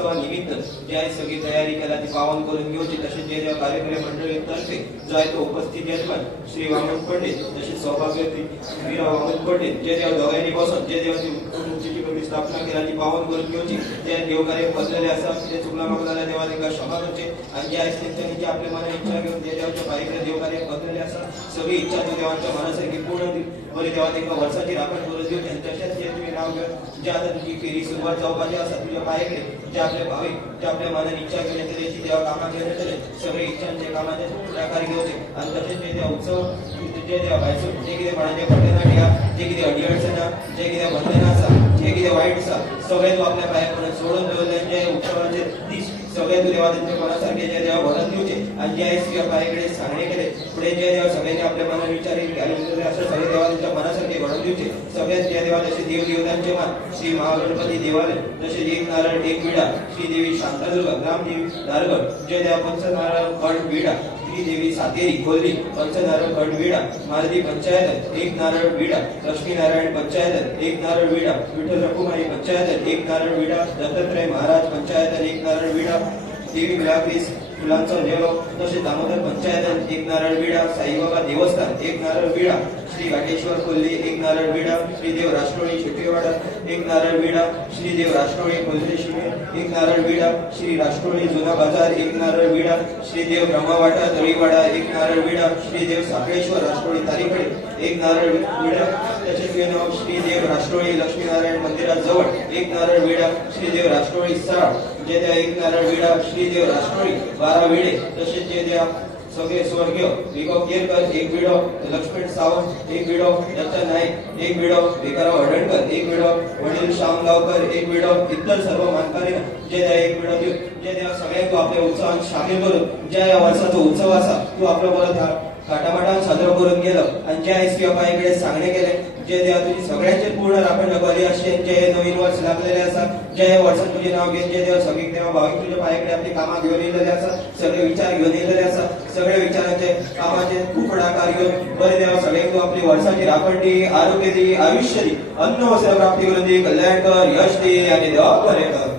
उत्सवानिमित्त जे आहे सगळी तयारी केला ती पावन करून घेऊची, तसेच जे जे कार्यक्रम मंडळीतर्फे जो आहे तो उपस्थित यजमान श्री वामन पंडित, तसेच सौभाग्यवती वीरा वामन पंडित जे देव दोघांनी बसून जे देवाची कुटुंबाची स्थापना केला ती पावन करून घेऊची, जे देवकार्य पडलेले असतात ते चुकला मागणाऱ्या देवाला क्षमा करते आणि जे आहे त्यांनी आपल्या मनात इच्छा घेऊन जे देवाच्या पायीकडे देवकार्य पडलेले असतात सगळी इच्छा तो देवाच्या मनासारखी पूर्ण होईल. बरे देवात एका वर्षाची राखण करून देऊ त्यांच्याच्याच जे तुम्ही नाव घ्या जे आता तुझी फेरी सुरुवात जाऊबाजी असतात तुझ्या पायकडे जे आपले भाविक जे आपल्या मनात इच्छा घेऊन येते त्याची देवा कामात घेण्यात आले सगळे इच्छांचे कामाचे प्रकार घेऊचे आणि तसेच जे उत्सव जे देवा व्हायचं जे किती म्हणाचे पटेनाट या जे किती अडीअडचणा जे किती बंधन असा जे किती वाईट असा सगळे तू आपल्या पायाकडे सोडून ठेवले उत्सवाचे दिस सगळे तू देवा त्यांच्या मनासारखे जे देवा भरून देऊचे आणि जे आहे पायाकडे सांगणे केले पुढे जे देवा सगळ्यांनी आपल्या मनात विचार असं सगळे देवा त्यांच्या मनासारखे भरून देऊचे सगळ्यात जे देवा जसे देव देवतांचे मान श्री महागणपती देवालय जसे एक नारायण एक विडा श्री देवी शांतादुर्गा ग्रामदेवी नारगड जे देवा पंचनारायण गड विडा श्री देवी सातेरी कोल्ली पंचनारायण गड विडा मारुती पंचायत एक नारायण विडा लक्ष्मी नारायण पंचायत एक नारायण विडा विठ्ठल रखुमाई पंचायत एक नारायण विडा दत्तात्रय महाराज पंचायत एक नारायण विडा देवी मिलाग्रीस फुलांचा देव तसे दामोदर पंचायत एक नारळ विडा साईबाबा देवस्थान एक नारळ विडा श्री घाटेश्वर कोल्हे एक नारळ विडा श्री देव राष्ट्रोळी शेटेवाडा एक नारळ विडा श्री देव राष्ट्रोळी कोल्हे शिमेर एक नारळ विडा श्री राष्ट्रोळी जुना बाजार एक नारळ विडा श्री देव ब्रह्मावाटा तळीवाडा एक नारळ विडा श्री देव साखळेश्वर राष्ट्रोळी तारीकडे एक नारळ विडा तसेच नाव श्री देव राष्ट्रोळी लक्ष्मीनारायण मंदिराजवळ एक नारळ विडा श्री देव राष्ट्रोळी साळ जे त्या एक नारळ विडा श्री देव राष्ट्रोळी 12 विडे तसेच जे त्या सगळे स्वर्गीय विगो केरकर एक विडो लक्ष्मण सावंत एक विडो दत्ता नाईक एक विडो भिकाराव हडणकर एक विडो वडील श्यामगावकर एक विडो इतर सर्व मानकरी जे त्या एक विडो देऊ जे त्या सगळ्यांक आपल्या उत्सवात सामील करून ज्या या वर्षाचा उत्सव असा तू आपल्या परत काटामाटान साजरा करून गेलो आणि ज्या एसपी पायकडे सांगणे केले जे देवा तुझी सगळ्यांचे पूर्ण राखण बरी असे जे नवीन वर्ष लागलेले असा ज्या वर्षात तुझे नाव घेऊन जे देव सगळे देवा भाविक तुझ्या पायकडे आपली कामा घेऊन येलेले असतात सगळे विचार घेऊन येलेले असतात सगळे विचारांचे कामाचे खूप पुढाकार घेऊन बरे देवा सगळे तू आपली वर्षाची राखण दी आरोग्य दी आयुष्य दी अन्न वस्त्र प्राप्ती करून दी कल्याण कर यश दे आणि देवा बरे कर.